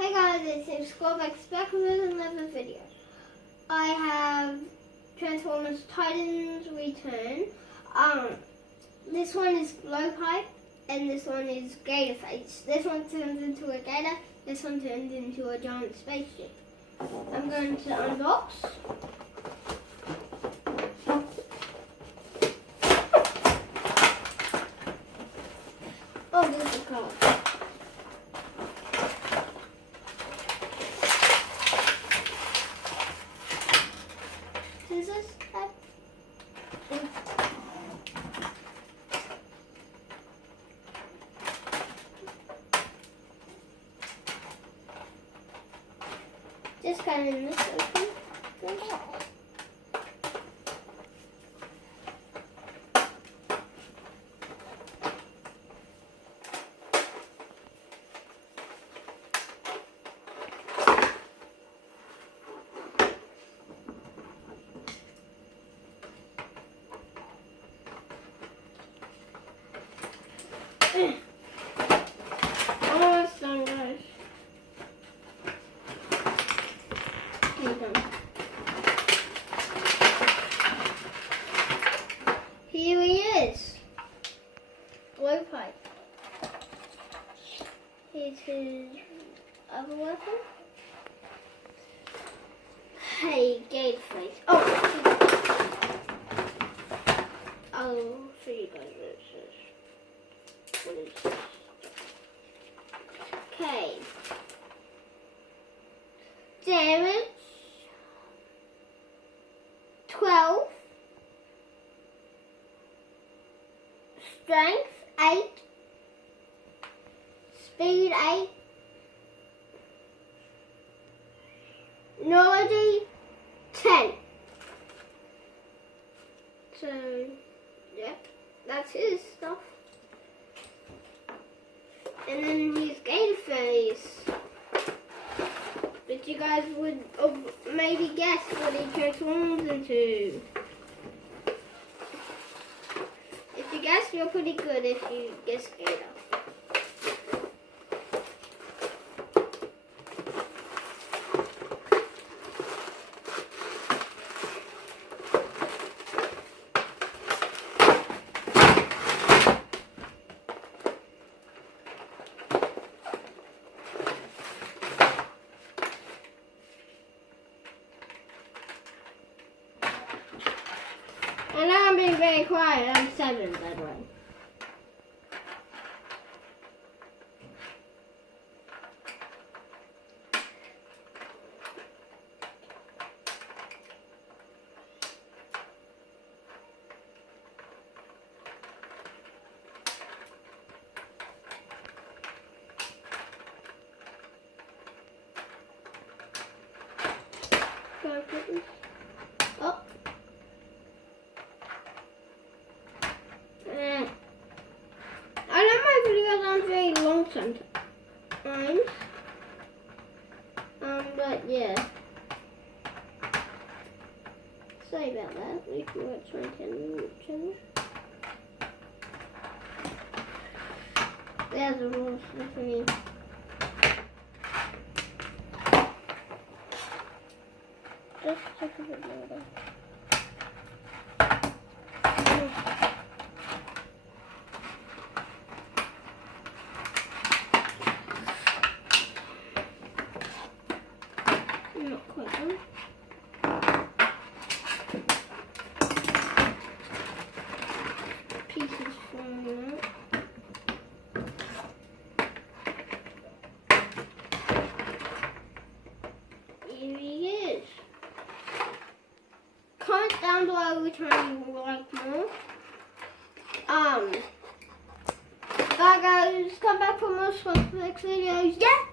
Hey guys, it's Squadback back with another video. I have Transformers Titans Return. This one is Blowpipe and this one is Gatorface. This one turns into a gator, this one turns into a giant spaceship. I'm going to unbox. Oh, there's a card. Scissors? Just kind of this open. Almost done, guys. Here we go. Here he is. Blowpipe. Here's his other weapon. Hey, Gatorface. I'll show you guys what it says. What is this? Okay. Damage 12. Strength 8. Speed 8. Knowledge 10. So yeah, that's his stuff. And then he's Gatorface. But you guys would maybe guess what he transforms into. If you guess, you're pretty good if you guess Gator. And now I'm being very quiet. I'm 7, by the way. Go put this up. I know my videos aren't very long sometimes. But yeah. Sorry about that if you watch my 10-minute channel. There's a rule for me. Just take a bit more. Not quite done. Pieces falling out. Here he is. Comment down below which one you like more. Bye guys, come back for more Squadback videos. Yeah!